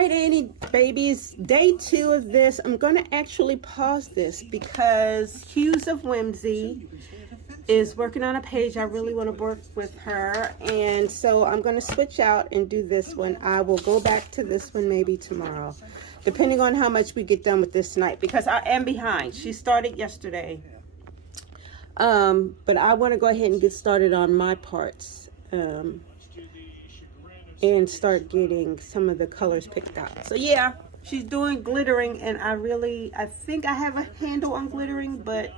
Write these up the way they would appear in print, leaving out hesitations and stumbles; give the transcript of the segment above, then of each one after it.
right, Annie babies, day 2 of this. I'm going to actually pause this because Hues of Whimsy is working on a page. I really want to work with her, and so I'm going to switch out and do this one. I will go back to this one maybe tomorrow, depending on how much we get done with this tonight, because I am behind. She started yesterday, but I want to go ahead and get started on my parts. And start getting some of the colors picked out. So yeah, she's doing glittering, and I think I have a handle on glittering, but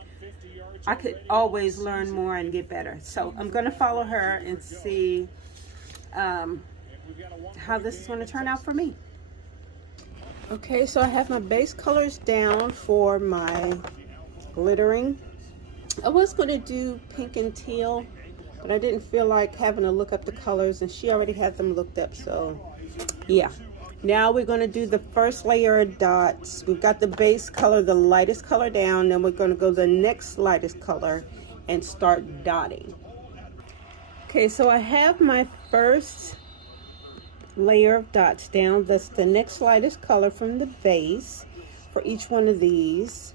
I could always learn more and get better. So I'm gonna follow her and see how this is gonna turn out for me. Okay, so I have my base colors down for my glittering. I was gonna do pink and teal, but I didn't feel like having to look up the colors, and she already had them looked up. So yeah, now we're going to do the first layer of dots. We've got the base color, the lightest color down, then we're going to go the next lightest color and start dotting. Okay, so I have my first layer of dots down. That's the next lightest color from the base for each one of these.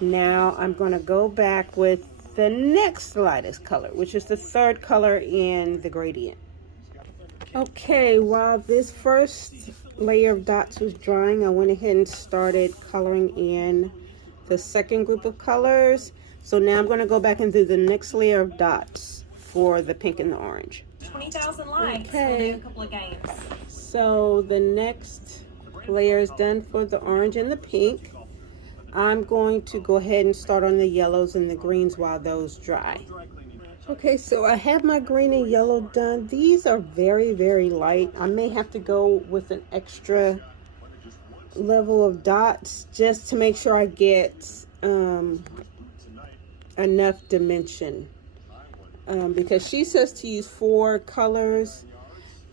Now I'm going to go back with the next lightest color, which is the third color in the gradient. Okay, while this first layer of dots was drying, I went ahead and started coloring in the second group of colors. So now I'm going to go back and do the next layer of dots for the pink and the orange. 20,000 likes. Okay. We'll do a couple of games. So the next layer is done for the orange and the pink. I'm going to go ahead and start on the yellows and the greens while those dry. Okay, so I have my green and yellow done. These are very, very light. I may have to go with an extra level of dots just to make sure I get enough dimension. Because she says to use 4 colors,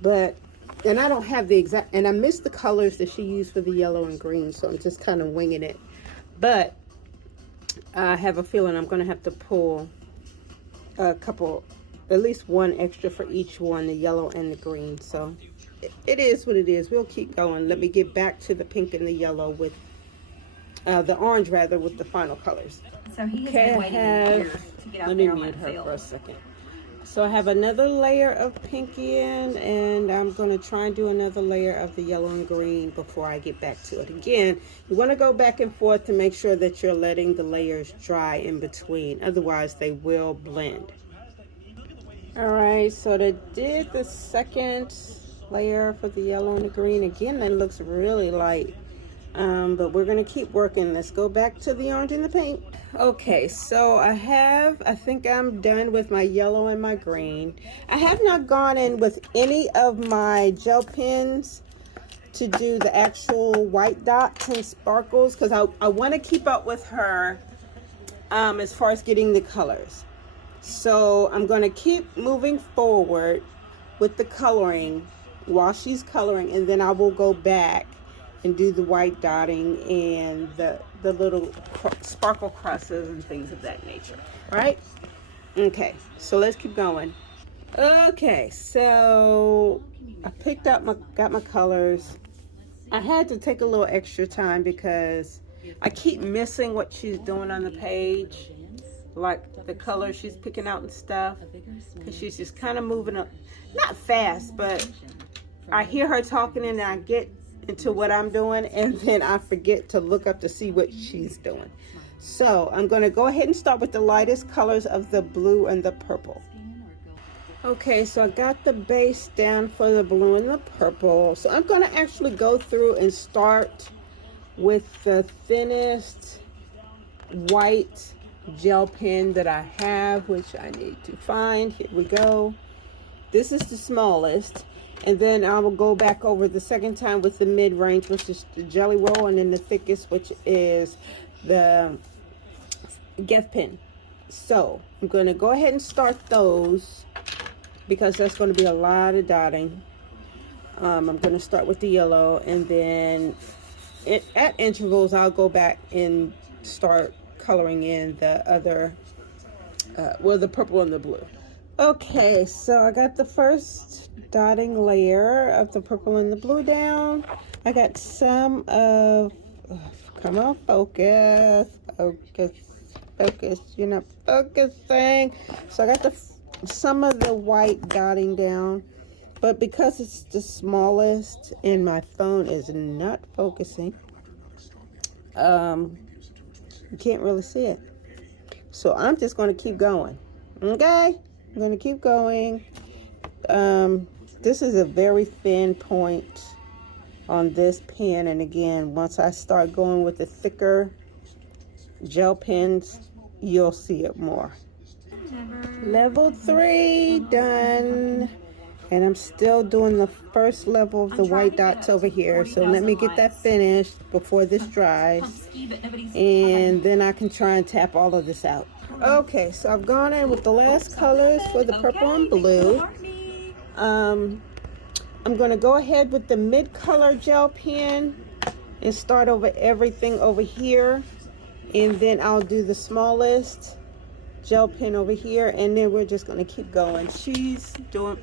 and I don't have the exact, and I missed the colors that she used for the yellow and green, so I'm just kind of winging it. But I have a feeling I'm going to have to pull a couple, at least one extra for each one, the yellow and the green. So it is what it is. We'll keep going. Let me get back to the pink and the yellow with, the orange rather, with the final colors. So he has been waiting years to get out Let me there on mute that her field. for a second. So I have another layer of pink in, and I'm going to try and do another layer of the yellow and green before I get back to it. Again, you want to go back and forth to make sure that you're letting the layers dry in between. Otherwise, they will blend. All right, so they did the second layer for the yellow and the green. Again, that looks really light. But we're going to keep working. Let's go back to the orange and the pink. Okay, so I think I'm done with my yellow and my green. I have not gone in with any of my gel pens to do the actual white dots and sparkles, because I want to keep up with her as far as getting the colors. So I'm going to keep moving forward with the coloring while she's coloring, and then I will go back and do the white dotting and the little sparkle crosses and things of that nature, right? Okay, so let's keep going. Okay, so I picked up got my colors. I had to take a little extra time because I keep missing what she's doing on the page, like the colors she's picking out and stuff, because she's just kind of moving up, not fast, but I hear her talking and I get into what I'm doing, and then I forget to look up to see what she's doing. So I'm going to go ahead and start with the lightest colors of the blue and the purple. Okay, so I got the base down for the blue and the purple. So I'm going to actually go through and start with the thinnest white gel pen that I have, which I need to find. Here we go. This is the smallest. And then I will go back over the second time with the mid-range, which is the Jelly Roll, and then the thickest, which is the Gueth pen. So I'm going to go ahead and start those because that's going to be a lot of dotting. I'm going to start with the yellow, and then at intervals I'll go back and start coloring in the other, the purple and the blue. Okay, so I got the first dotting layer of the purple and the blue down. I got some of, come on, focus, focus, focus. You're not focusing. So I got some of the white dotting down, but because it's the smallest and my phone is not focusing, you can't really see it. So I'm just going to keep going. Okay, I'm going to keep going. This is a very thin point on this pen, and again, once I start going with the thicker gel pens, you'll see it more. Level 3 done, and I'm still doing the first level of the white dots over here, so let me get that finished before this dries, and then I can try and tap all of this out. Okay, so I've gone in with the last colors for the purple and blue. I'm going to go ahead with the mid-color gel pen and start over everything over here, and then I'll do the smallest gel pen over here, and then we're just going to keep going. She's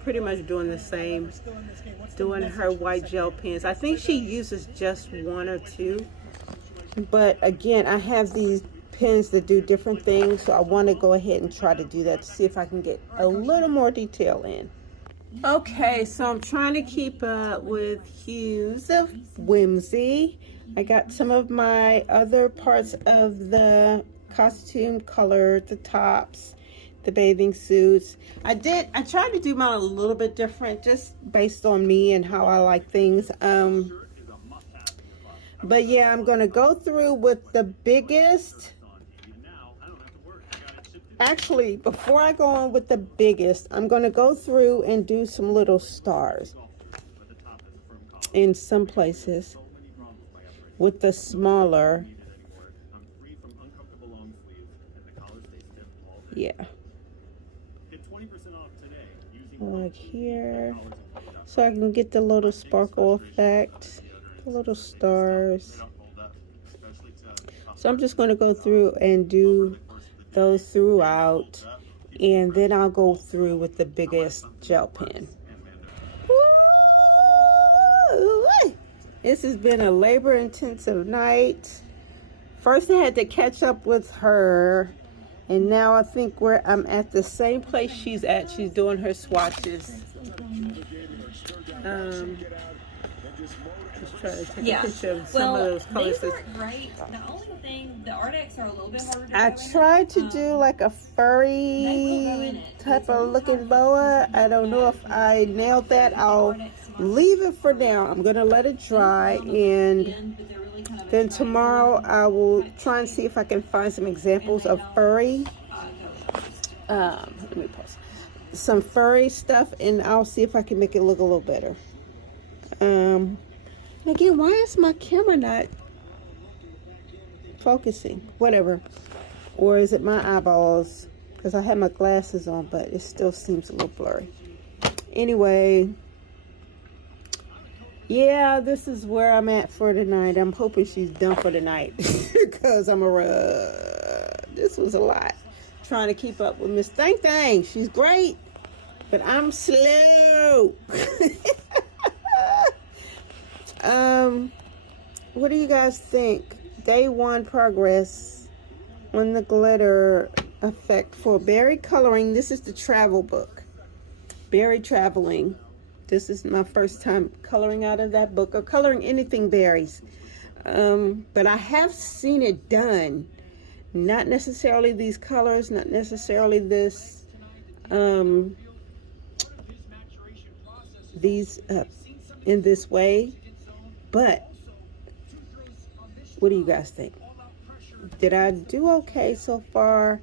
pretty much doing the same, doing her white gel pens. I think she uses just one or two, but again, I have these pens that do different things, so I want to go ahead and try to do that to see if I can get a little more detail in. Okay, so I'm trying to keep up with Hues of Whimsy. I got some of my other parts of the costume colored, the tops, the bathing suits. I tried to do mine a little bit different, just based on me and how I like things. But yeah, I'm going to go through with the biggest. Actually, before I go on with the biggest, I'm going to go through and do some little stars in some places with the smaller. Yeah. Like here. So I can get the little sparkle effect, the little stars. So I'm just going to go through and do those throughout, and then I'll go through with the biggest gel pen. Ooh, this has been a labor-intensive night. First I had to catch up with her, and now I think I'm at the same place she's at. She's doing her swatches. Just trying to take a picture of some of those colors. These are great. The only thing, the Ardex are a little bit harder to I tried to do like a furry type of looking boa. I don't know if I nailed that. I'll leave it for now. I'm going to let it dry, and then tomorrow I will try and see if I can find some examples of furry. Let me pause. Some furry stuff, and I'll see if I can make it look a little better. Again, why is my camera not focusing? Whatever. Or is it my eyeballs? Because I have my glasses on, but it still seems a little blurry. Anyway, yeah, this is where I'm at for tonight. I'm hoping she's done for the night because this was a lot. Trying to keep up with Miss Thang Thang. She's great, but I'm slow. What do you guys think? Day 1 progress on the glitter effect for Berry Coloring. This is the travel book. Berry Traveling. This is my first time coloring out of that book or coloring anything berries. But I have seen it done. Not necessarily these colors, not necessarily this, these in this way. But what do you guys think? Did I do okay so far?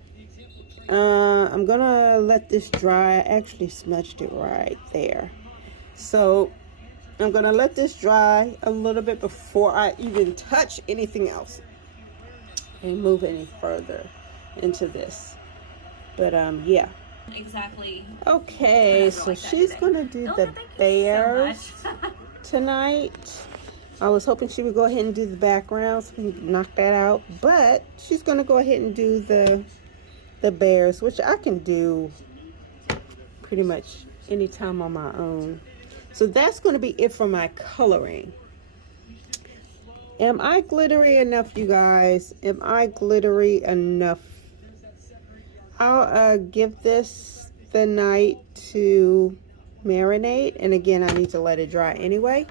I'm gonna let this dry. I actually smudged it right there. So I'm gonna let this dry a little bit before I even touch anything else and move any further into this. But yeah. Exactly. Okay, so she's gonna do the bears tonight. I was hoping she would go ahead and do the background so we can knock that out, but she's gonna go ahead and do the bears, which I can do pretty much anytime on my own. So that's going to be it for my coloring. Am I glittery enough, you guys? Am I glittery enough? I'll give this the night to marinate. And again, I need to let it dry anyway.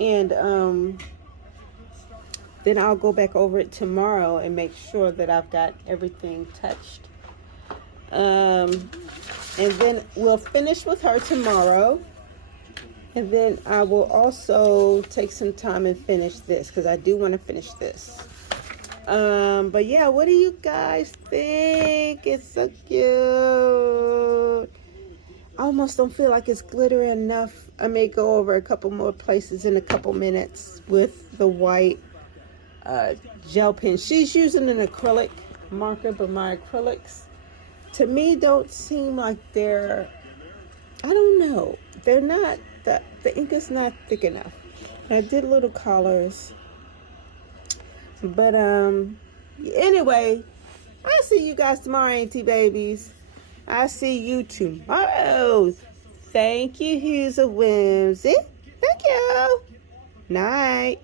And then I'll go back over it tomorrow and make sure that I've got everything touched. And then we'll finish with her tomorrow. And then I will also take some time and finish this because I do want to finish this. But yeah, what do you guys think? It's so cute. I almost don't feel like it's glittery enough. I may go over a couple more places in a couple minutes with the white gel pen. She's using an acrylic marker, but my acrylics to me don't seem like they're, I don't know, they're not, the ink is not thick enough. And I did little colors, but anyway, I'll see you guys tomorrow, Auntie Babies. I'll see you tomorrow. Thank you, Hues of Whimsy. Thank you. Night.